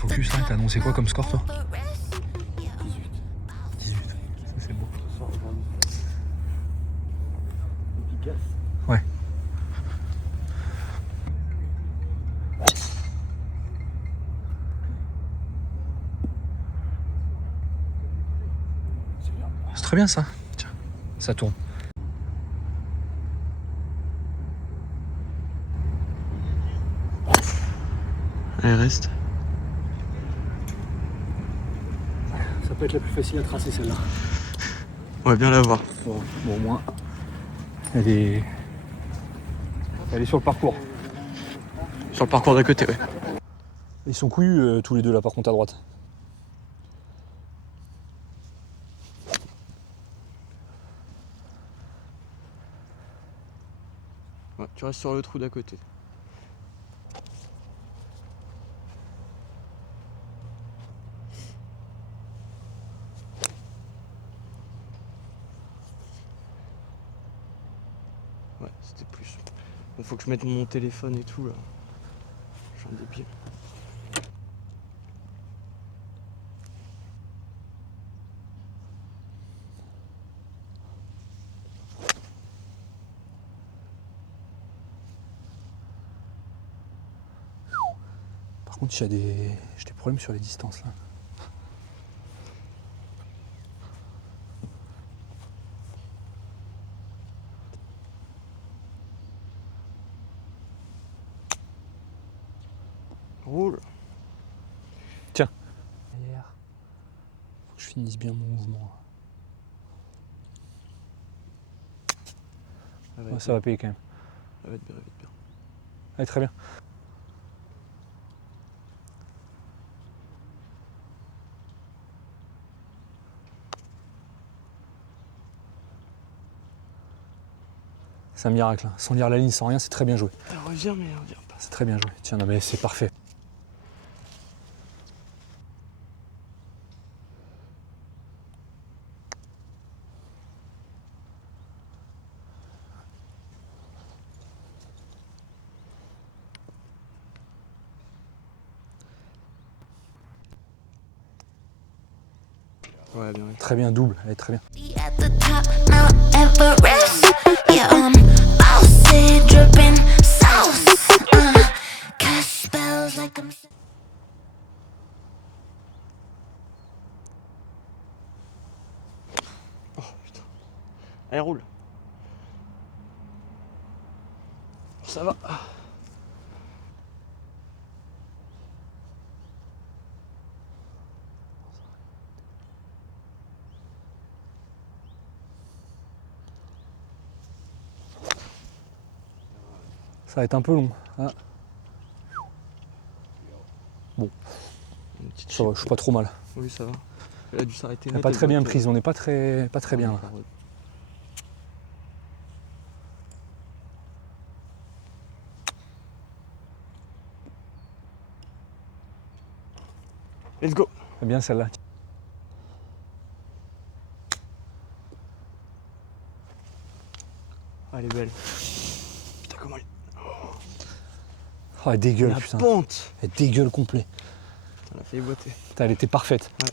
Focus là, t'as annoncé quoi comme score toi? 18. Ça c'est beau. Ouais. C'est très bien ça. Tiens, ça tourne. Elle reste. Ça peut être la plus facile à tracer celle-là. On va bien la voir. Bon, au moins, elle est sur le parcours. Sur le parcours d'à côté, ouais. Ils sont couillus tous les deux là par contre à droite. Ouais, tu restes sur le trou d'à côté. Ouais, c'était plus. Bon, faut que je mette mon téléphone et tout là. Je suis un débile. Par contre, j'ai des problèmes sur les distances là. Roule. Tiens. Faut que je finisse bien mon mouvement. Ouais, ça va payer quand même. Elle va être bien, elle va être bien. Allez, très bien. C'est un miracle. Hein. Sans lire la ligne, sans rien, c'est très bien joué. Elle revient, mais elle revient pas. C'est très bien joué. Tiens, non mais c'est parfait. Ouais, bien. Très bien, double. Elle est très bien. Oh putain. Elle roule. Ça va. Ça va être un peu long. Ah. Bon, ça va, je suis pas trop mal. Oui, ça va. Elle a dû s'arrêter. Elle n'est pas très bien prise, on n'est pas très bien là. Let's go. C'est bien celle-là. Ah, elle est belle. Putain, comment elle... Oh, elle dégueule, La putain. pente. Elle dégueule complet. Elle a failli boiter. Putain, elle était parfaite. Ouais.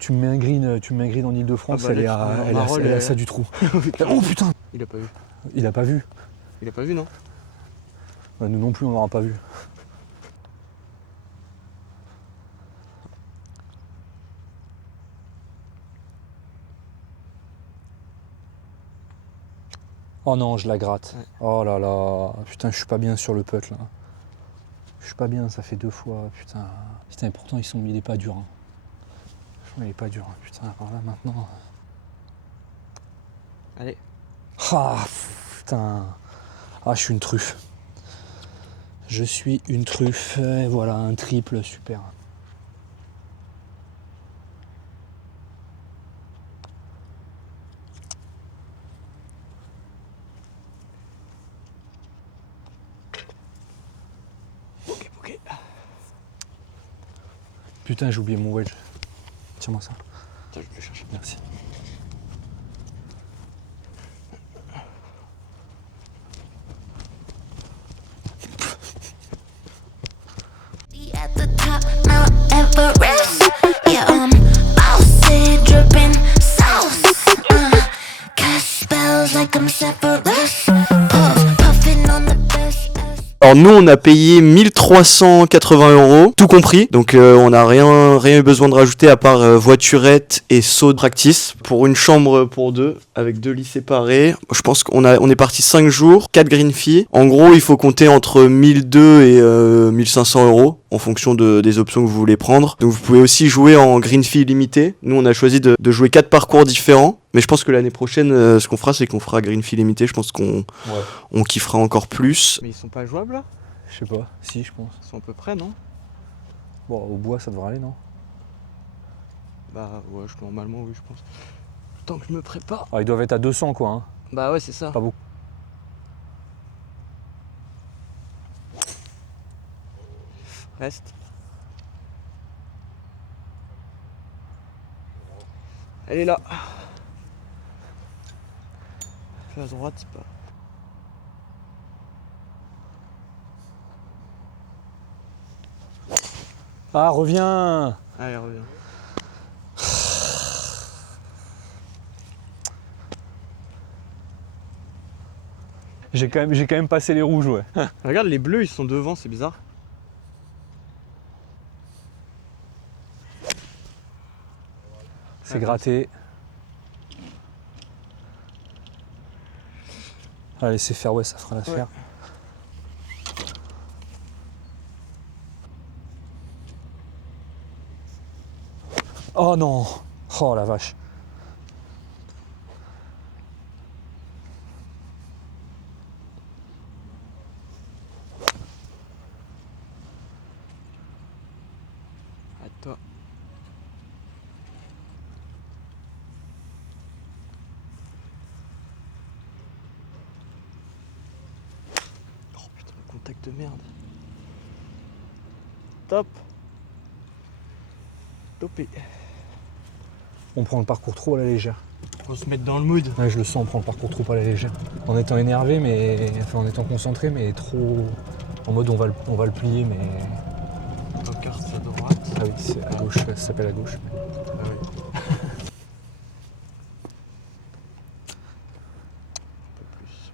Tu me mets un green en Ile-de-France, Ah bah, elle est à ça du trou. Oh putain. Il a pas vu. Il a pas vu. Il a pas vu, non? Bah, nous non plus, on n'aura pas vu. Oh non, je la gratte. Ouais. Oh là là. Putain, je suis pas bien sur le putt là. Je suis pas bien, ça fait 2 fois. Putain. Putain, et pourtant, il est pas dur. Hein. Franchement, il est pas dur. Hein. Putain, alors là maintenant. Allez. Ah, putain. Ah, je suis une truffe. Je suis une truffe. Et voilà, un triple, super. Ok, ok. Putain, j'ai oublié mon wedge. Tiens-moi ça. Attends, je vais le chercher. Merci. Alors nous on a payé 1380 €, tout compris. Donc on n'a rien eu besoin de rajouter à part voiturette et seau de practice. Pour une chambre pour deux, avec 2 lits séparés. Je pense qu'on est parti 5 jours, 4 green fees. En gros il faut compter entre 1200 et 1500 € en fonction des options que vous voulez prendre. Donc vous pouvez aussi jouer en green fee illimité. Nous on a choisi de jouer 4 parcours différents. Mais je pense que l'année prochaine, ce qu'on fera, c'est qu'on fera green fee limité. Je pense qu'on kiffera encore plus. Mais ils sont pas jouables là ? Je sais pas, si je pense. Ils sont à peu près, non ? Bon, au bois ça devrait aller, non? Bah ouais, normalement oui, je pense. Tant que je me prépare. Ah, ils doivent être à 200 quoi. Hein. Bah ouais, c'est ça. Pas beaucoup. Reste. Elle est là. Fais à droite, c'est pas. Ah, reviens! Allez, reviens. J'ai quand même passé les rouges, ouais. Regarde, les bleus, ils sont devant, c'est bizarre. C'est gratté. Allez, laisser faire, ouais, ça fera l'affaire. Oh non! Oh la vache! À toi. Oh putain, le contact de merde. Top. Topé. On prend le parcours trop à la légère. Faut se mettre dans le mood. Ouais, je le sens, on prend le parcours trop à la légère. En étant énervé, mais enfin en étant concentré, mais trop en mode on va le plier, mais. On carte à droite. Ah oui, c'est à gauche, ça s'appelle à gauche. Ah oui. Un peu plus.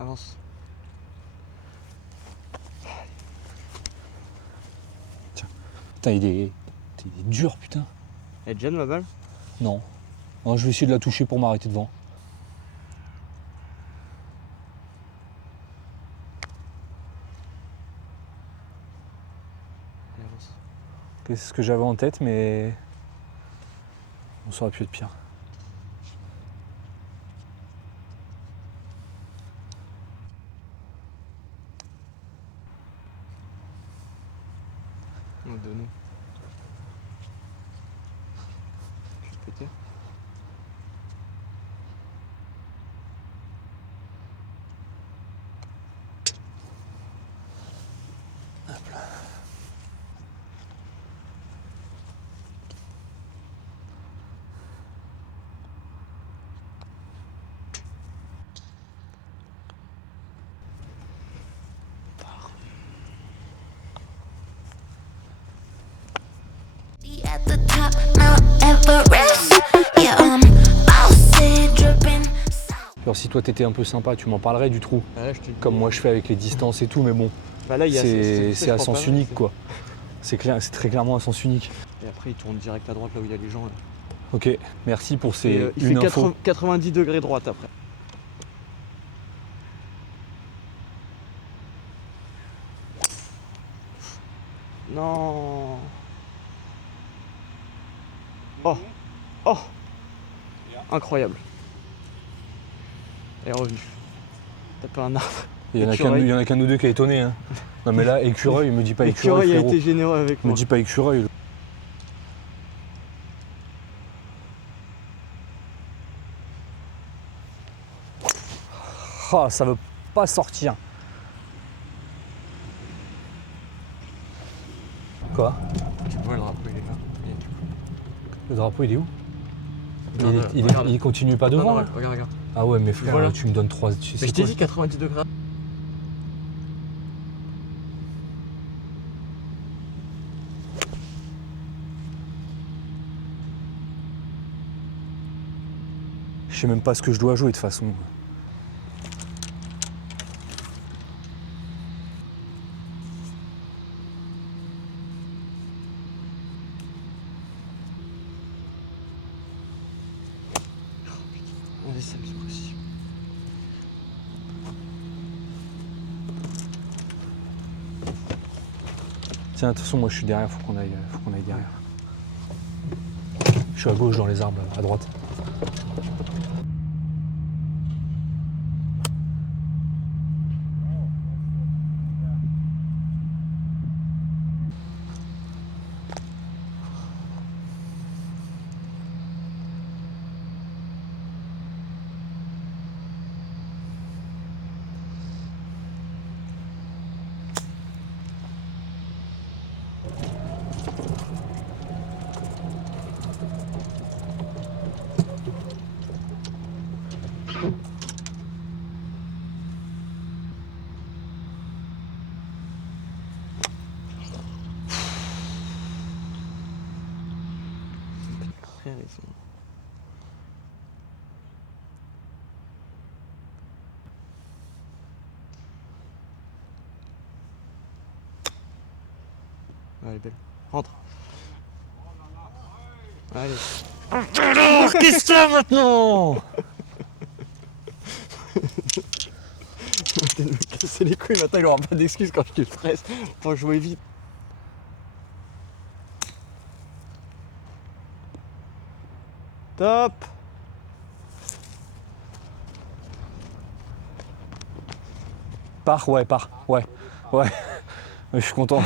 Avance. Putain, il est dur, putain. Elle est déjà ma balle ? Non. Non, je vais essayer de la toucher pour m'arrêter devant. Elle avance. C'est ce que j'avais en tête, mais on saurait pu être pire. On va donner. Je vais péter. At the top, Mount Everest. Yeah, all set, dripping. Alors si toi t'étais un peu sympa, tu m'en parlerais du trou. Ah là, je te dis. Comme moi je fais avec les distances et tout, mais bon, Bah là, il y a c'est à je prends sens pas, unique c'est- quoi. C'est très clairement à sens unique. Et après, il tourne direct à droite là où il y a les gens. Là. Ok, merci pour Et, ces il fait une info. 90 degrés droite après. Non. Oh. Oh. Incroyable. Elle est revenue. Taper un arbre. Il y en a Écureuil. qu'un ou deux qui a étonné. Hein. Non mais là, écureuil, il me dit pas écureuil, L'écureuil a frérot. été généreux avec Me moi. dis pas écureuil. Ah, ça veut pas sortir. Quoi? Tu vois, le drapeau, il est là. Et du coup- Le drapeau, il est où? Non, non, regarde. Il continue pas Non, devant non, là? regarde, regarde. Ah ouais, mais frère, Voilà. tu me donnes 3. Mais je t'ai dit 90 degrés. Je sais même pas ce que je dois jouer de toute façon. Allez, ça me aussi. Tiens, de toute façon, moi je suis derrière, faut qu'on aille derrière. Je suis à gauche dans les arbres, à droite. Très raison. Elle est belle. Rentre. Allez. Alors, qu'est-ce qu'il y a maintenant? De me casser les couilles, maintenant il aura pas d'excuses quand je te stresse. Faut jouer vite. Top. Pars, ouais, pars, ouais. Ouais, je suis content.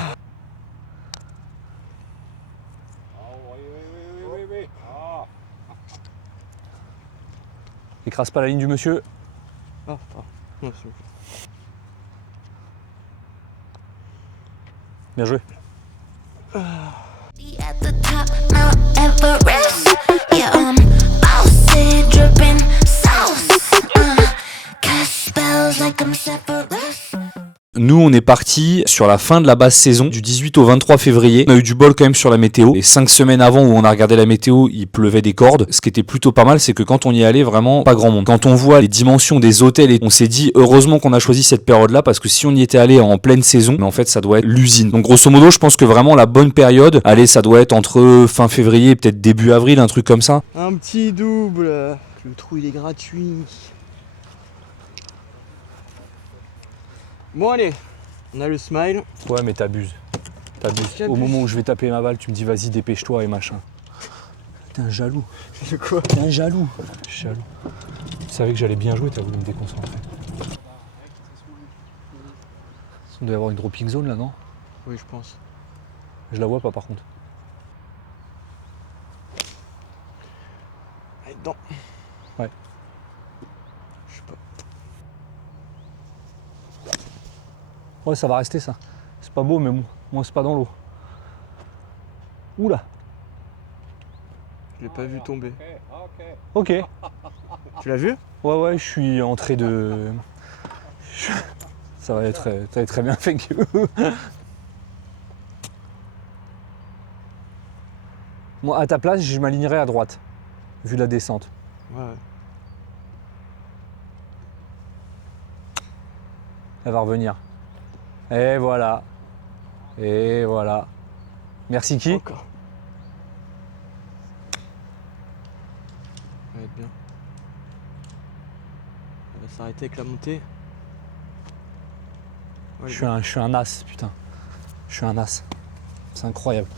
Écrase pas la ligne du monsieur. Ah, non, c'est bon. Bien joué. At the top, Mount Everest. Yeah, bossy, dripping sauce. Cast spells like I'm Sephiroth. Nous, on est parti sur la fin de la basse saison, du 18 au 23 février. On a eu du bol quand même sur la météo. Et 5 semaines avant où on a regardé la météo, il pleuvait des cordes. Ce qui était plutôt pas mal, c'est que quand on y allait, vraiment pas grand monde. Quand on voit les dimensions des hôtels, on s'est dit heureusement qu'on a choisi cette période-là, parce que si on y était allé en pleine saison, mais en fait ça doit être l'usine. Donc grosso modo, je pense que vraiment la bonne période, allez, ça doit être entre fin février et peut-être début avril, un truc comme ça. Un petit double. Le trou il est gratuit. Bon allez, on a le smile. Ouais, mais t'abuses. Au moment où je vais taper ma balle, tu me dis vas-y, dépêche-toi et machin. T'es un jaloux. C'est quoi? T'es un jaloux. Je suis jaloux. Tu savais que j'allais bien jouer, t'as voulu me déconcentrer. On doit y avoir une dropping zone là, non? Oui, je pense. Je la vois pas par contre. Allez, dedans. Ouais. Je sais pas. Ouais, ça va rester ça. C'est pas beau, mais bon, moi c'est pas dans l'eau. Oula. Je l'ai pas vu tomber. Ok. Tu l'as vu? Ouais, je suis entré de. Ça va être très bien, thank you. Moi, à ta place, je m'alignerais à droite, vu la descente. Ouais. Elle va revenir. Et voilà. Et voilà. Merci qui? Encore. Ça va être bien. Elle va s'arrêter avec la montée. Ouais, Je suis un as, putain. Je suis un as. C'est incroyable.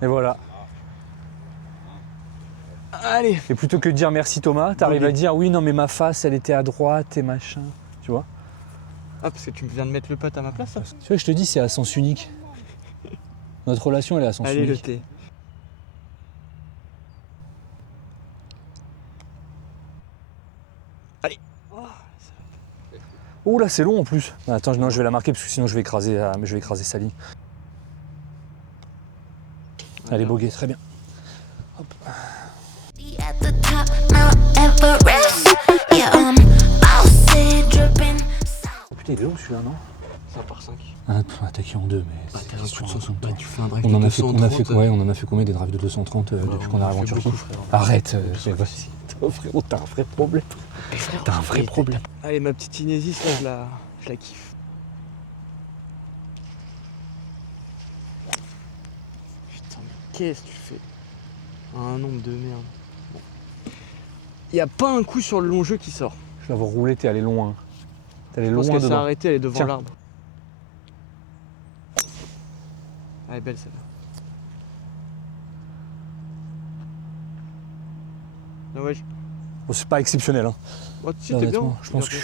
Et voilà. Allez. Et plutôt que de dire merci Thomas, t'arrives à dire oui non mais ma face elle était à droite et machin. Tu vois? Ah, parce que tu viens de mettre le pote à ma place, ça? Tu vois, je te dis c'est à sens unique. Notre relation elle est à sens Allez, le unique. thé. Allez. Oh là c'est long en plus. Attends, non, je vais la marquer parce que sinon je vais écraser sa ligne. Allez, bogué, très bien. Hop. Everest. Yeah, I'm bossy, dripping sauce. Putain, il est long celui-là, non? Ça part 5. Ah, attaqué en deux, mais Bah, c'est t'as un question, coup de 100. hein. Bah, tu fais un drive On en de a fait, 230. ouais, on en a fait combien des drives de 230 depuis qu'on arrive en Turquie? Arrête, vas-y. Oh, frérot, t'as un vrai problème. T'as un vrai problème. Allez, ma petite Inésis, là, je la kiffe. Putain, mais qu'est-ce que tu fais? Un nombre de merde. Bon. Y a pas un coup sur le long jeu qui sort. Je vais avoir roulé, t'es allé loin. T'es allé Je pense loin qu'elle s'est dedans. arrêtée, elle est devant Tiens. l'arbre. Elle est belle celle-là. Ah ouais, Bon, c'est pas exceptionnel, hein. oh, si, t'es bien. Honnêtement, je pense que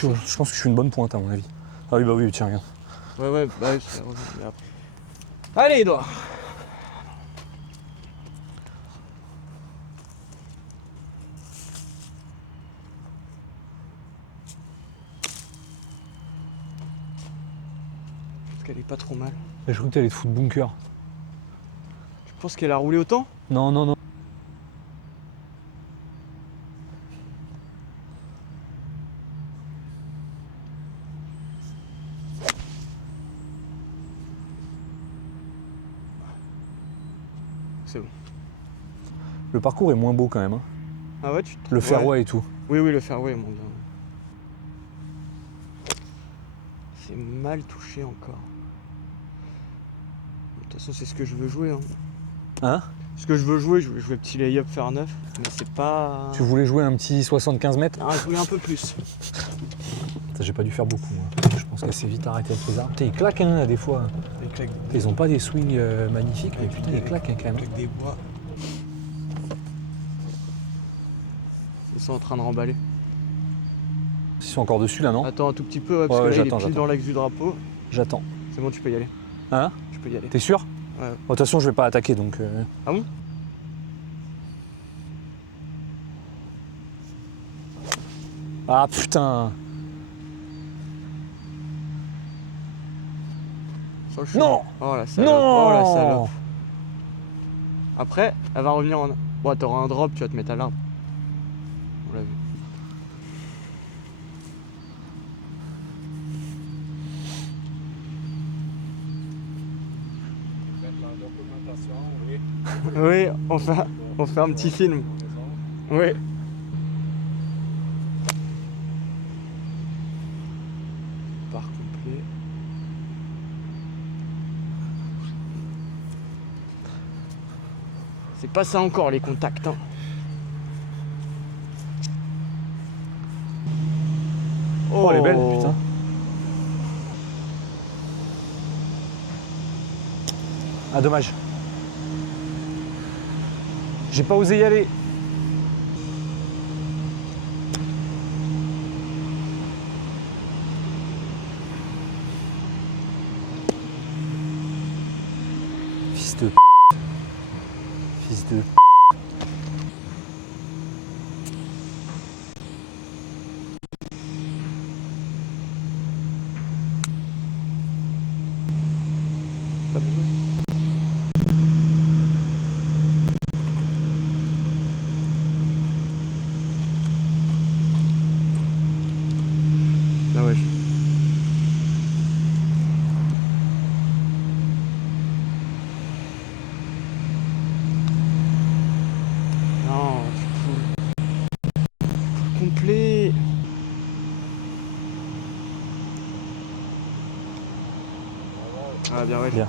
je suis une bonne pointe à mon avis. Ah oui, bah oui, tiens, regarde. Ouais, bah ouais, c'est revenu, mais après. Allez, Edouard. Parce qu'elle est pas trop mal. Je crois que t'allais te foutre bunker. Tu penses qu'elle a roulé autant? Non, non, non. C'est bon. Le parcours est moins beau quand même, hein. Ah ouais, tu Le fairway et tout. Oui, le fairway, mon gars. C'est mal touché encore. De toute façon, c'est ce que je veux jouer. Hein. Hein? Ce que je veux jouer petit lay-up faire 9, mais c'est pas. Tu voulais jouer un petit 75 mètres? Ah, je voulais un peu plus. Ça, j'ai pas dû faire beaucoup. Hein. Je pense qu'elle s'est vite arrêtée avec les arbres. Putain, ils claquent, hein, des fois. Avec claque, Ils ont pas des swings magnifiques, mais putain, ils claquent hein, quand même. avec des bois. Ils sont en train de remballer. Ils sont encore dessus là, non? Attends un tout petit peu, ouais, parce Ouais, que là, il est j'attends, pile j'attends. dans l'axe du drapeau. J'attends. C'est bon, tu peux y aller. Hein? Tu peux y aller. T'es sûr? Ouais. Bon, de toute façon, je vais pas attaquer donc. Ah bon? Ah putain! Sur le chemin. Non! Oh la salope. Non! Oh la salope. Après, elle va revenir en. Bon, t'auras un drop, tu vas te mettre à l'arbre. On l'a vu. Oui, on fait un petit film. Oui. Par complet. C'est pas ça encore les contacts. Hein. Oh, elle est belle, putain. Ah, dommage. J'ai pas osé y aller. Fils de p. Fils de p. T'as bien joué. Ah ouais. Non, full complet. Ah bien ouais. Bien.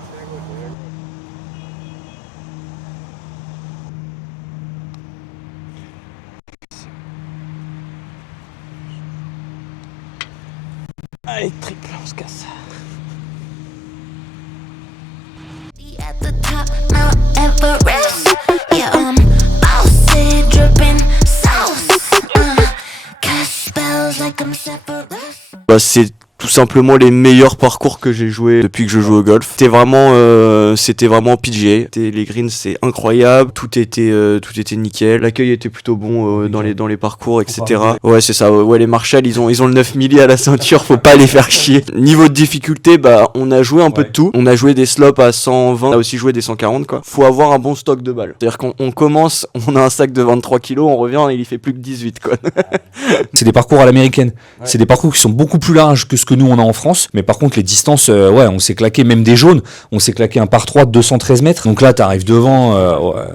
Allez, triple, on se casse. At the top, Mount Everest. Yeah, I'm bossy, dripping sauce. Cast spells like I'm Sephiroth. Bah c'est tout simplement les meilleurs parcours que j'ai joué depuis que je joue au golf. C'était vraiment PGA. Les greens, c'est incroyable. Tout était nickel. L'accueil était plutôt bon dans les parcours, etc. Ouais, c'est ça. Ouais, les Marshall, ils ont le 9 milli à la ceinture. Faut pas les faire chier. Niveau de difficulté, bah, on a joué un peu de tout. On a joué des slops à 120. On a aussi joué des 140, quoi. Faut avoir un bon stock de balles. C'est-à-dire qu'on commence, on a un sac de 23 kilos, on revient, il fait plus que 18, quoi. C'est des parcours à l'américaine. Ouais. C'est des parcours qui sont beaucoup plus larges que ce que nous on a en France. Mais par contre, les distances, on s'est claqué, même des jaunes, on s'est claqué un par 3 de 213 mètres. Donc là, t'arrives devant,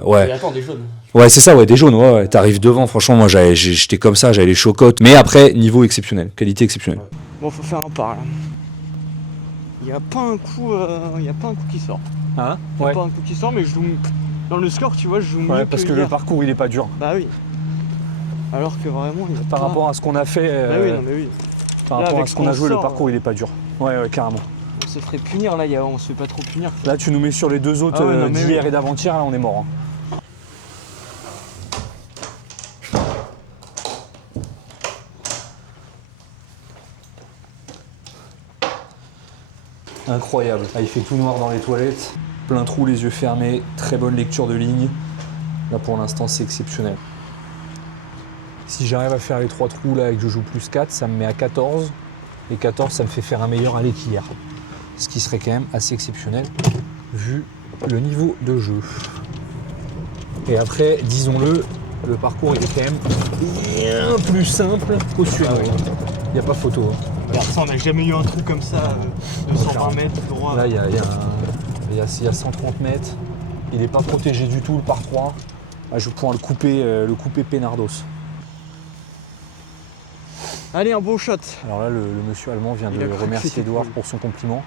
ouais. Mais attends, des jaunes. Ouais, c'est ça, ouais, des jaunes, ouais. T'arrives devant, franchement, moi, j'étais comme ça, j'avais les chocottes. Mais après, niveau exceptionnel, qualité exceptionnelle. Ouais. Bon, faut faire un par là. Il y a pas un coup qui sort. Hein? Il y a pas un coup qui sort, mais je joue dans le score, tu vois, je joue mieux. Ouais, parce que le parcours, il est pas dur. Bah oui. Alors que vraiment, il par rapport à ce qu'on a fait. Bah oui, non, mais oui. Par rapport à ce qu'on a joué, le parcours, il est pas dur. Ouais, carrément. On se ferait punir là, on se fait pas trop punir. Là, tu nous mets sur les deux autres d'hier et d'avant-hier, là, on est mort. Hein. Incroyable. Ah, il fait tout noir dans les toilettes. Plein trou, les yeux fermés. Très bonne lecture de ligne. Là, pour l'instant, c'est exceptionnel. Si j'arrive à faire les 3 trous là et que je joue plus 4, ça me met à 14. Et 14, ça me fait faire un meilleur aller qu'hier. Ce qui serait quand même assez exceptionnel vu le niveau de jeu. Et après, disons-le, le parcours il est quand même bien plus simple qu'au suédois. Il n'y a pas photo. Hein. Regarde ça, on n'a jamais eu un trou comme ça de 120 mètres droit. Là, il y a 130 mètres. Il n'est pas protégé du tout, le par 3. Là, je vais pouvoir le couper Pénardos. Allez, un beau shot. Alors là, le monsieur allemand vient de remercier Edouard pour son compliment.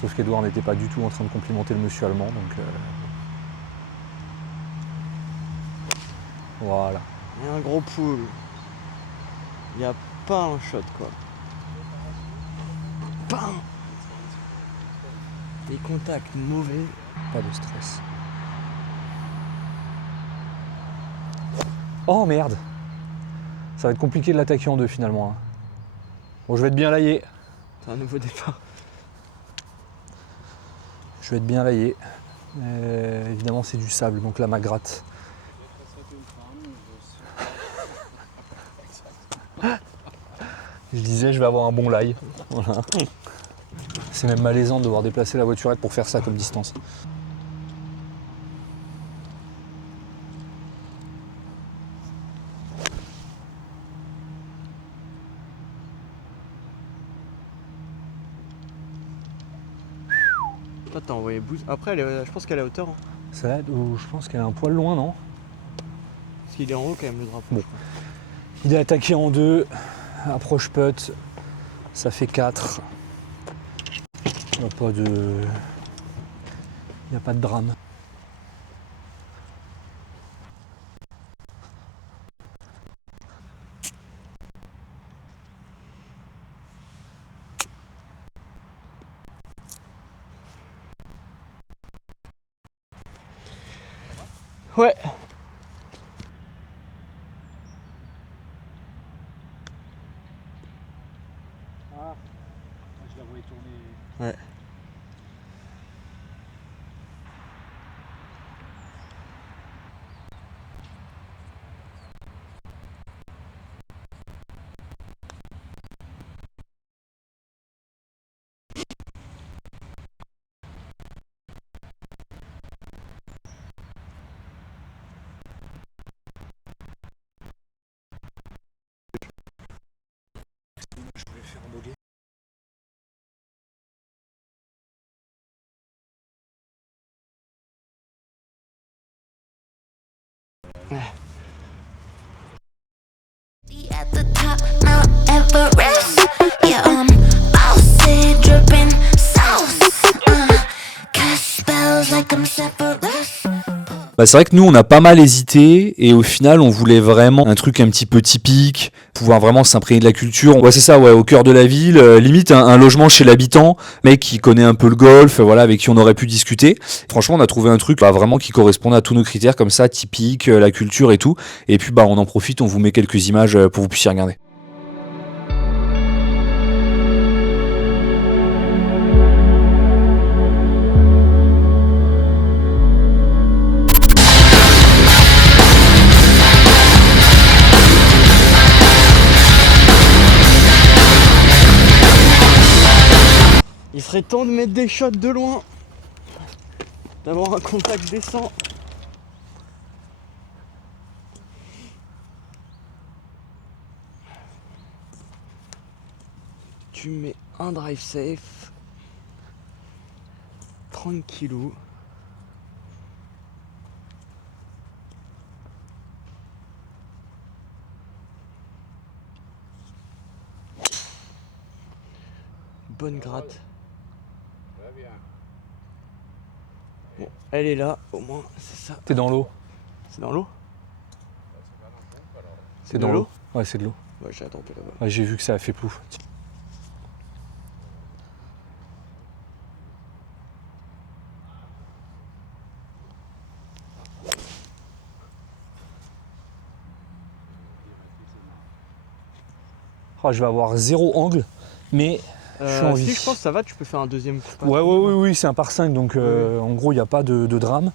Sauf qu'Edouard n'était pas du tout en train de complimenter le monsieur allemand. Donc voilà. Il y a un gros pool. Il n'y a pas un shot, quoi. Bam. Les contacts mauvais. Pas de stress. Oh merde! Ça va être compliqué de l'attaquer en deux finalement. Hein. Bon, je vais être bien laillé. C'est un nouveau départ. Je vais être bien laillé. Évidemment, c'est du sable, donc là, ma gratte. Je disais, je vais avoir un bon laille. Voilà. C'est même malaisant de devoir déplacer la voiturette pour faire ça comme distance. Toi, t'as envoyé boost. Après, je pense qu'elle est à hauteur. Hein. Ça aide ou je pense qu'elle est un poil loin, non? Parce qu'il est en haut quand même, le drapeau. Bon. Il est attaqué en deux. Approche putt. Ça fait 4. Il n'y a pas de drame. Ouais. Ah, je la voyais tourner. Ouais. Je voulais faire un bogey. At the top, Mount Everest. Yeah, bossy, dripping sauce. Cast spells like I'm Sephiroth. Bah c'est vrai que nous on a pas mal hésité et au final on voulait vraiment un truc un petit peu typique, pouvoir vraiment s'imprégner de la culture. Ouais c'est ça, ouais, au cœur de la ville, limite un logement chez l'habitant, mec qui connaît un peu le golf, voilà, avec qui on aurait pu discuter. Franchement on a trouvé un truc vraiment qui correspondait à tous nos critères comme ça, typique, la culture et tout. Et puis on en profite, on vous met quelques images pour que vous puissiez regarder. serait temps de mettre des shots de loin. D'avoir un contact décent. Tu mets un drive safe. Tranquillou. Bonne gratte. Bon, elle est là, au moins, c'est ça. T'es dans l'eau. C'est dans l'eau? C'est de dans l'eau l'eau. Ouais, c'est de l'eau. Ouais, j'ai attendu là-bas. Ouais, j'ai vu que ça a fait plouf. Oh, je vais avoir 0 angle, mais je suis en vie. Si je pense que ça va, tu peux faire un deuxième coup. Ouais, oui, c'est un par 5, donc en gros, il n'y a pas de drame.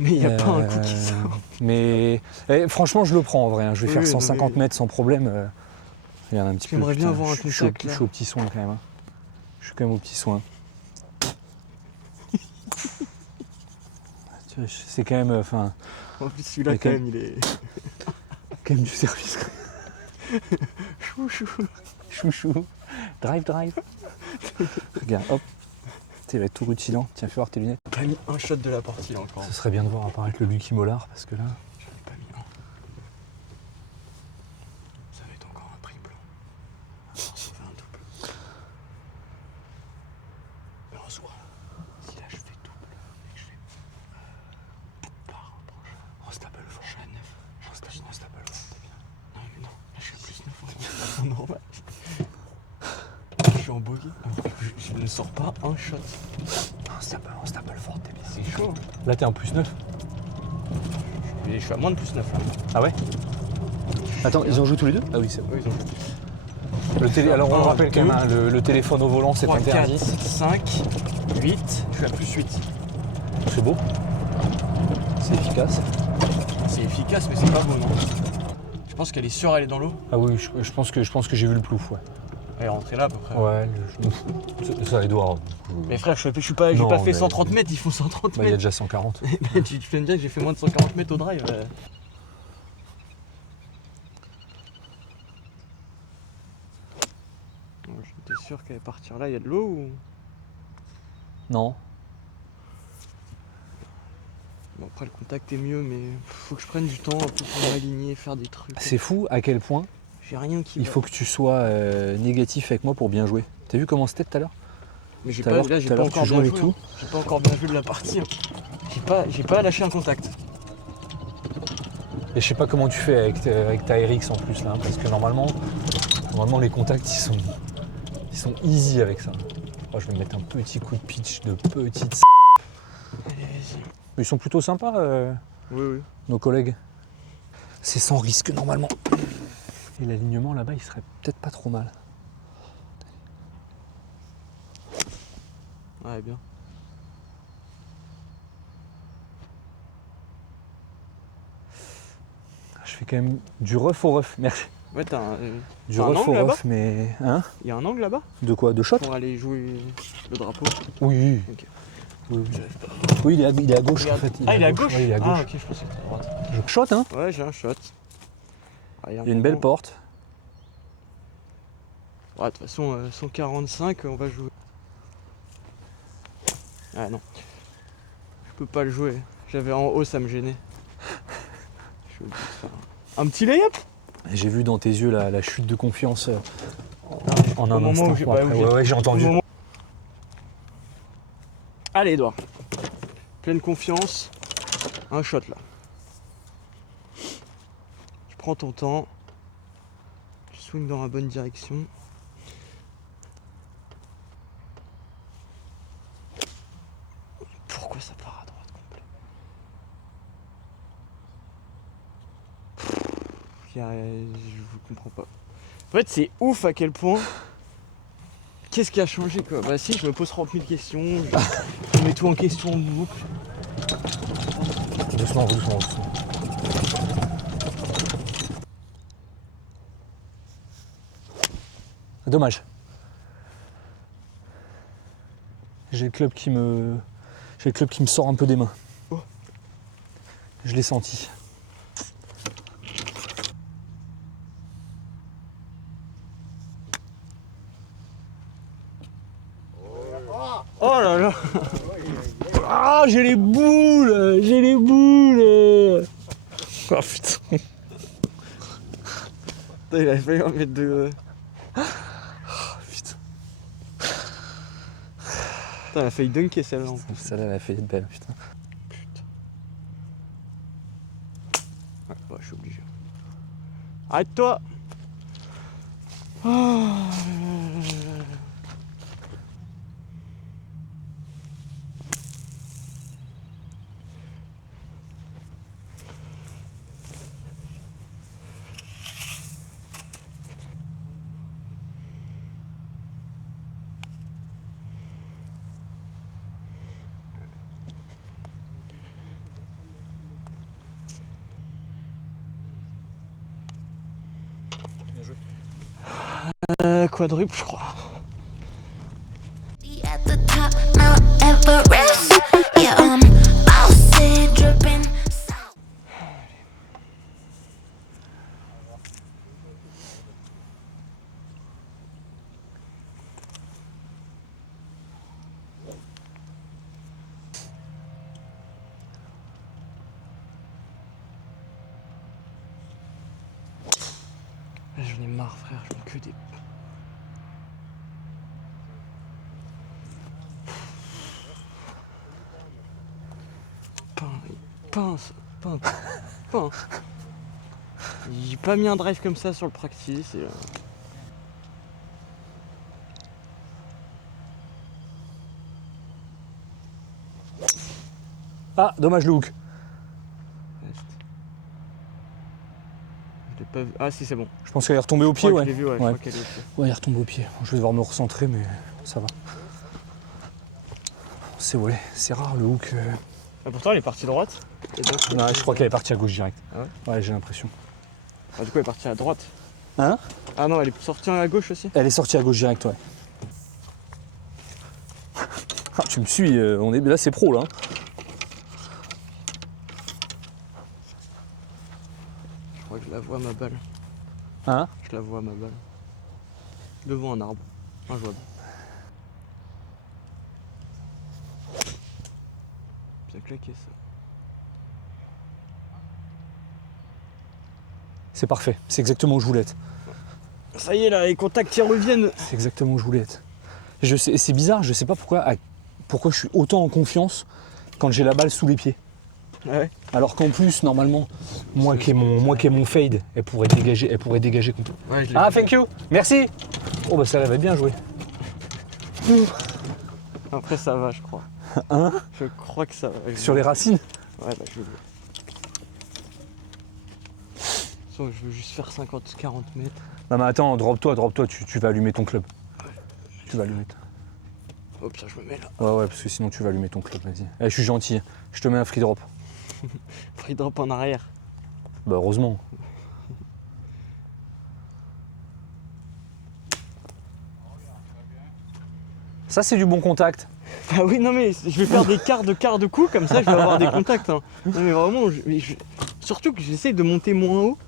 Mais il n'y a pas un coup qui sort. Mais franchement, je le prends en vrai. Hein. Je vais Oui, faire non, 150 mais- mètres sans problème. Regarde un petit peu. J'aimerais bien putain, avoir un je suis contact, là. je suis au petit soin quand même. Hein. Je suis quand même au petit soin. Tu vois, c'est quand même. Enfin, En plus, celui-là, Mais quand quand même, il est. quand même du service. Chou, chou. Chouchou. Drive. Regarde, hop. Il va être tout rutilant. Tiens, fais voir tes lunettes. Pas mis un shot de la partie là, encore. Ce serait bien de voir apparaître le Lucky Mollard parce que là. J'en ai pas mis un. Ça va être encore un triple. On va sauver un double. Mais en soi, si là je fais double et que je fais par proche, on se tape le fort. Je suis à 9. On se tape le fort, t'es bien. Non, mais non, là je suis à plus 9. C'est normal. Je suis en bogey. Je ne sors pas un shot. On se tape le fort, t'es bien. C'est chaud. Là, t'es en plus 9. Et je suis à moins de plus 9 là. Ah ouais. Attends, ils en jouent tous les deux? Ah oui, c'est vrai. Oui, ils ont Alors on le Un, rappelle quand même, hein, le téléphone au volant c'est 3, interdit. 4, 5, 8. Je suis à plus 8. C'est beau. C'est efficace. C'est efficace, mais c'est pas beau, non. Je pense qu'elle est sûre, elle est dans l'eau. Ah oui, je pense que j'ai vu le plouf, ouais. Elle est rentrée là à peu près. Ouais, ça Edouard. Mais frère, j'ai pas Non, fait mais- 130 mètres, il faut 130 Bah, il y a mètres. déjà 140. Tu peux me dire que j'ai fait moins de 140 mètres au drive. J'étais sûr qu'elle allait partir là, il y a de l'eau ou. Non. Bon, après le contact est mieux, mais faut que je prenne du temps un peu pour m'aligner, faire des trucs. C'est fou à quel point J'ai rien qui il va. faut que tu sois négatif avec moi pour bien jouer. T'as vu comment c'était tout à l'heure? Mais j'ai tout à pas, l'heure- là, j'ai tout à pas l'heure, encore tu bien jouais joué. et tout. Hein. J'ai pas encore bien vu de la partie. Hein. J'ai pas lâché un contact. Et je sais pas comment tu fais avec ta RX en plus là, hein, parce que normalement les contacts ils sont easy avec ça. Oh, je vais me mettre un petit coup de pitch de petite. Allez, vas-y. Ils sont plutôt sympas Oui. nos collègues. C'est sans risque normalement. Et l'alignement là-bas il serait peut-être pas trop mal. Ouais, bien. Je fais quand même du rough au rough, merci. Ouais, t'as un. Du T'as un rough angle au là-bas rough, mais. Hein? Il y a un angle là-bas De quoi? De shot? pour aller jouer le drapeau. Oui. Ok. Oui, oui, il est à gauche en fait. Ah, il est à gauche. Ouais, il est à Ah, gauche. ok, je pensais que c'était à droite. Je shot, hein? Ouais, j'ai un shot. Ah, Il y a une belle porte. Ouais, de toute façon, 145, on va jouer. Ah non. Je peux pas le jouer. J'avais en haut, ça me gênait. Je suis obligé de faire un petit lay-up. J'ai vu dans tes yeux la chute de confiance en Au un moment instant. où j'ai Bon, pas- après, où j'ai- ouais, j'ai entendu. Au moment- Allez, Edouard. Pleine confiance. Un shot là. Tu prends ton temps. Tu swings dans la bonne direction. Pourquoi ça part à droite complet? Je comprends pas. En fait, c'est ouf à quel point. Qu'est-ce qui a changé quoi? Bah si, je me pose 30 000 questions, je mets tout en question en boucle. Doucement. Dommage. J'ai le club qui me sort un peu des mains. Oh. Je l'ai senti. Oh là là. Ah, j'ai les boules. Oh putain. Putain, il a failli en mettre deux. Putain. Putain, il a failli dunker celle-là. Celle-là, elle a failli être belle, putain. Ouais, je suis obligé. Arrête-toi. Oh. Quadruple, je crois. At the top, Mount Everest. Yeah, bossy, dripping south. J'en ai marre, frère, je mets que des. Pain. J'ai pas mis un drive comme ça sur le practice. Et... Ah, dommage le hook. Je l'ai pas vu. Ah si, c'est bon. Je pense qu'elle est retombée au Je pied, crois ouais. que je l'ai vu, ouais. Je Ouais. crois qu'elle est au pied. Ouais, elle est retombée au pied. Je vais devoir me recentrer, mais ça va. C'est rare le hook. Ah, pourtant, elle est partie droite. Et donc, Non, je crois qu'elle est partie à gauche direct. Ah ouais Ouais, j'ai l'impression. Ah, du coup, elle est partie à droite. Hein? Ah non, elle est sortie à gauche aussi. Elle est sortie à gauche direct, ouais. Ah, tu me suis, là c'est pro là. Je crois que je la vois ma balle. Hein? Je la vois ma balle. Devant un arbre. Injouable. Bien claqué ça. C'est parfait, c'est exactement où je voulais être. Ça y est là, les contacts qui reviennent. C'est exactement où je voulais être. C'est bizarre, je sais pas pourquoi je suis autant en confiance quand j'ai la balle sous les pieds. Ouais. Alors qu'en plus, normalement, moi qui ai mon fade, elle pourrait dégager complètement. Ouais, je l'ai Ah, vu. thank you, merci. Oh bah ça va bien joué. Après ça va, je crois. Hein? Je crois que ça va. Sur les racines. Ouais, bah je vais jouer. Sauf que je veux juste faire 50-40 mètres. Non mais attends, drop-toi, tu vas allumer ton club. Tu vas allumer. Oh putain, je me mets là. Ouais, parce que sinon tu vas allumer ton club, vas-y. Eh, je suis gentil, je te mets un free drop. Free drop en arrière. Bah heureusement. Ça c'est du bon contact. Ah oui, non mais je vais faire des quarts de coups, comme ça je vais avoir des contacts. Hein. Non mais vraiment, surtout que j'essaie de monter moins haut.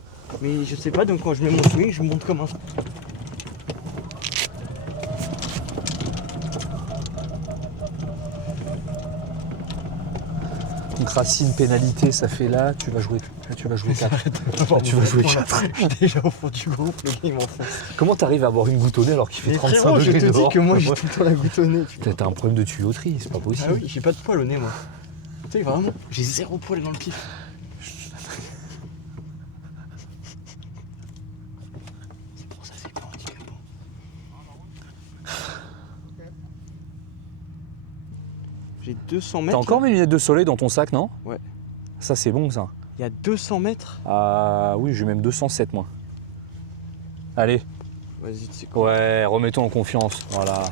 Mais je sais pas, donc quand je mets mon swing, je monte comme un... Donc racine, pénalité, ça fait là, tu vas jouer 4. Là, tu vas jouer 4. Je suis déjà au fond du groupe, le gars il m'enfonce. Comment t'arrives à avoir une goutonnée alors qu'il fait Mais 35 frérot, je degrés te dis dehors? que moi j'ai tout le temps la goutonnée. Tu vois. T'as un problème de tuyauterie, c'est pas Ah possible. oui, j'ai pas de poil au nez moi. Tu sais, vraiment, j'ai 0 poil dans le pif. C'est pour ça, c'est pas handicapant. J'ai 200 mètres. T'as encore mes lunettes de soleil dans ton sac, non? Ouais. Ça c'est bon ça. Il y a 200 mètres. Ah oui, j'ai même 207 moi. Allez, Vas-y, tu sais quoi. ouais, remets-toi en confiance. Voilà.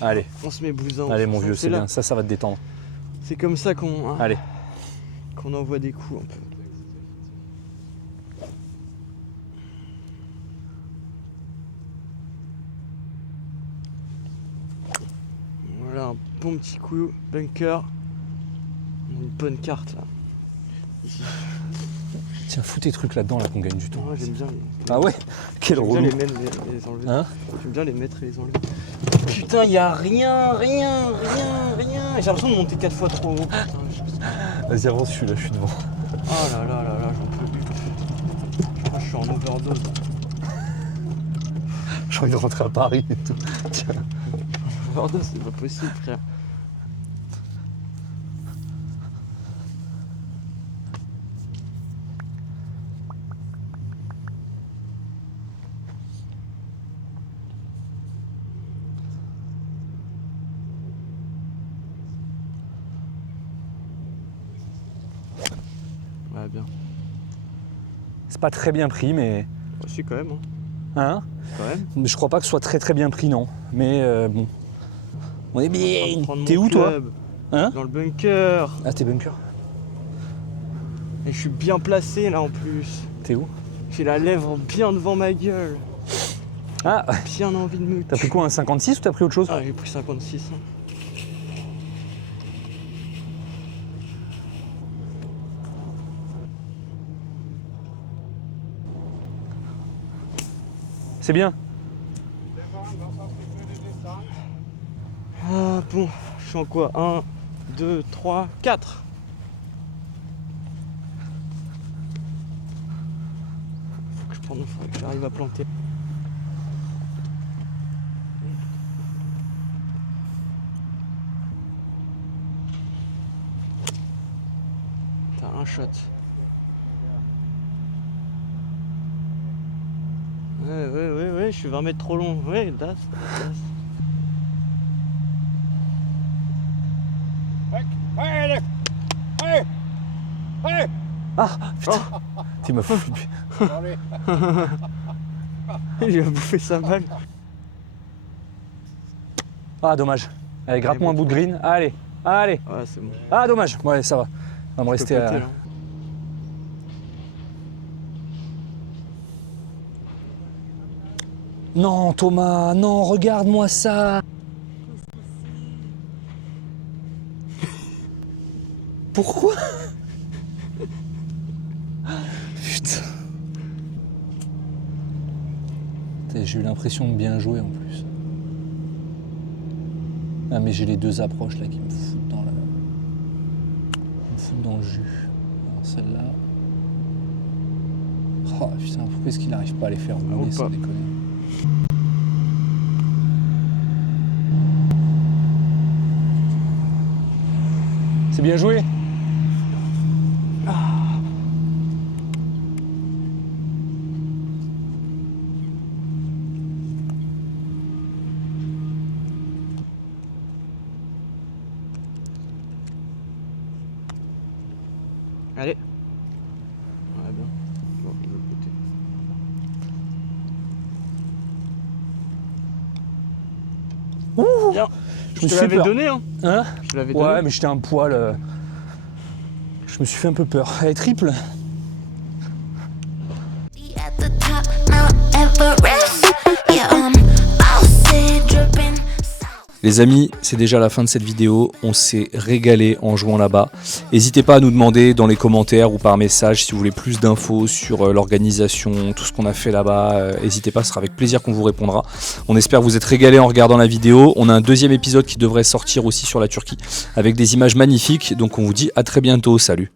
Allez. On se met blousin. Allez mon vieux, c'est là. bien, ça va te détendre. C'est comme ça qu'on Allez. qu'on envoie des coups un peu. Bon petit coup, bunker. On a une bonne carte là. Ici. Tiens, fous tes trucs là-dedans, là, qu'on gagne du temps. Ouais, j'aime bien les... Ah ouais? Quel J'aime bien relou. les mettre et les enlever. Hein? J'aime bien les mettre et les enlever. Putain, y'a rien. J'ai l'impression de monter 4 fois trop haut. Putain, Vas-y, avance, je suis là, je suis devant. oh là là là là, j'en peux plus. Je crois que je suis en overdose. J'ai envie de rentrer à Paris et tout. Tiens. Overdose, c'est pas possible, frère. Ouais, bien. C'est pas très bien pris, mais. Bah, si, quand même. Hein. Hein? Quand même. Mais je crois pas que ce soit très très bien pris, non. Mais bon. On est bien. On va prendre T'es mon où, toi? club. Hein? Dans le bunker. Ah, t'es bunker. Et je suis bien placé là en plus. T'es où? J'ai la lèvre bien devant ma gueule. Ah, Bien envie de me. t'as pris quoi, un 56 ou t'as pris autre chose? Ah, j'ai pris 56. Hein. C'est bien. Ah bon, je suis en quoi? 1, 2, 3, 4. Faut que j'arrive à planter. T'as un shot. Ouais, je suis 20 mètres trop long. Ouais, das. Ah, putain. Tu m'as foutu. Il a bouffé sa balle. Ah, dommage. Allez, gratte-moi un bout de green. Allez, allez. Ouais, c'est bon. Ah, dommage. Ouais, ça va. On va me Je rester peux à. péter, là. Non, Thomas, non, regarde-moi ça. Pourquoi? Putain. J'ai eu l'impression de bien jouer en plus. Ah, mais j'ai les deux approches là qui me foutent dans la. Me foutent dans le jus. Alors celle-là. Oh putain, pourquoi est-ce qu'il n'arrive pas à les faire rouler Roule sans pas. déconner? C'est bien joué. Allez. Ouais, bien. Bon, de l'autre côté. Ouh, Bien. je Je me te suis fait l'avais peur. donné, hein. Hein? Je te l'avais Ouais, donné. mais j'étais un poil. Je me suis fait un peu peur. Allez, triple. At the top, Mount Everest. Yeah, bossy, dripping. Les amis, c'est déjà la fin de cette vidéo, on s'est régalé en jouant là-bas. N'hésitez pas à nous demander dans les commentaires ou par message si vous voulez plus d'infos sur l'organisation, tout ce qu'on a fait là-bas. N'hésitez pas, ce sera avec plaisir qu'on vous répondra. On espère vous être régalé en regardant la vidéo. On a un deuxième épisode qui devrait sortir aussi sur la Turquie avec des images magnifiques. Donc on vous dit à très bientôt, salut.